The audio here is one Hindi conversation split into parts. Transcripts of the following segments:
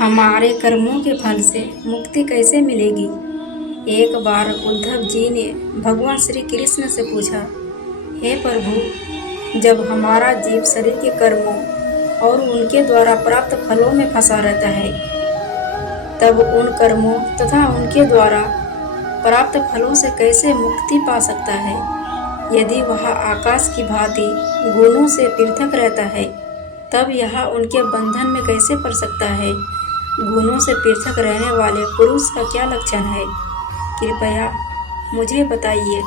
हमारे कर्मों के फल से मुक्ति कैसे मिलेगी। एक बार उद्धव जी ने भगवान श्री कृष्ण से पूछा, हे प्रभु, जब हमारा जीव शरीर के कर्मों और उनके द्वारा प्राप्त फलों में फंसा रहता है, तब उन कर्मों तथा उनके द्वारा प्राप्त फलों से कैसे मुक्ति पा सकता है। यदि वह आकाश की भांति गुणों से पृथक रहता है, तब यह उनके बंधन में कैसे पड़ सकता है। गुणों से पृथक रहने वाले पुरुष का क्या लक्षण है, कृपया मुझे बताइए।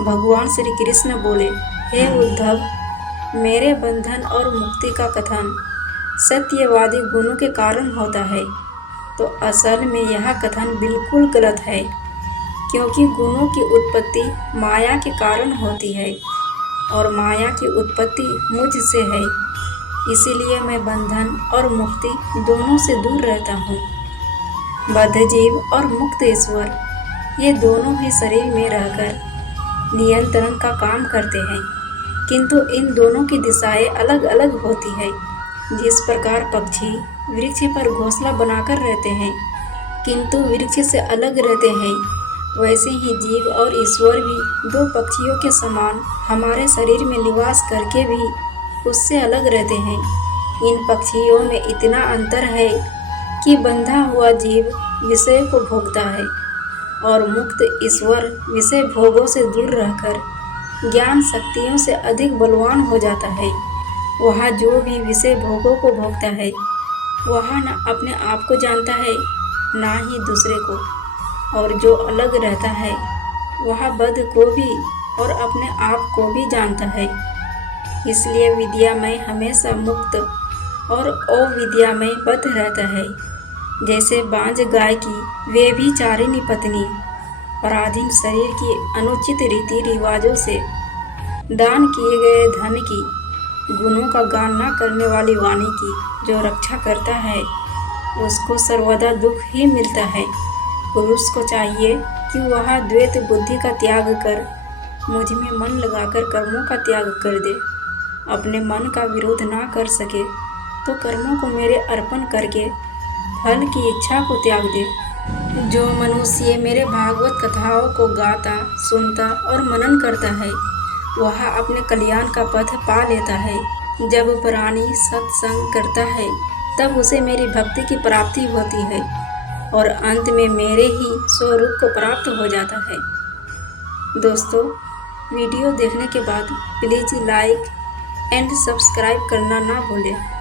भगवान श्री कृष्ण बोले, हे उद्धव, मेरे बंधन और मुक्ति का कथन सत्यवादी गुणों के कारण होता है, तो असल में यह कथन बिल्कुल गलत है, क्योंकि गुणों की उत्पत्ति माया के कारण होती है और माया की उत्पत्ति मुझसे है। इसीलिए मैं बंधन और मुक्ति दोनों से दूर रहता हूँ। बद्ध जीव और मुक्त ईश्वर, ये दोनों ही शरीर में रहकर नियंत्रण का काम करते हैं, किंतु इन दोनों की दिशाएं अलग अलग होती है। जिस प्रकार पक्षी वृक्ष पर घोंसला बनाकर रहते हैं, किंतु वृक्ष से अलग रहते हैं, वैसे ही जीव और ईश्वर भी दो पक्षियों के समान हमारे शरीर में निवास करके भी उससे अलग रहते हैं। इन पक्षियों में इतना अंतर है कि बंधा हुआ जीव विषय को भोगता है और मुक्त ईश्वर विषय भोगों से दूर रहकर ज्ञान शक्तियों से अधिक बलवान हो जाता है। वह जो भी विषय भोगों को भोगता है, वह न अपने आप को जानता है, ना ही दूसरे को, और जो अलग रहता है वह बद्ध को भी और अपने आप को भी जानता है। इसलिए विद्यामय हमेशा मुक्त और अविद्यामय बद्ध रहता है। जैसे बांझ गाय की व्यभिचारिणी पत्नी पराधीन शरीर की अनुचित रीति रिवाजों से दान किए गए धन की, गुणों का गान न करने वाली वाणी की जो रक्षा करता है, उसको सर्वदा दुख ही मिलता है। पुरुष को चाहिए कि वह द्वैत बुद्धि का त्याग कर मुझ में मन लगाकर कर्मों का त्याग कर दे। अपने मन का विरोध ना कर सके तो कर्मों को मेरे अर्पण करके फल की इच्छा को त्याग दे। जो मनुष्य मेरे भागवत कथाओं को गाता, सुनता और मनन करता है, वह अपने कल्याण का पथ पा लेता है। जब प्राणी सत्संग करता है, तब उसे मेरी भक्ति की प्राप्ति होती है और अंत में मेरे ही स्वरूप को प्राप्त हो जाता है। दोस्तों, वीडियो देखने के बाद प्लीज़ लाइक एंड सब्सक्राइब करना ना भूलें।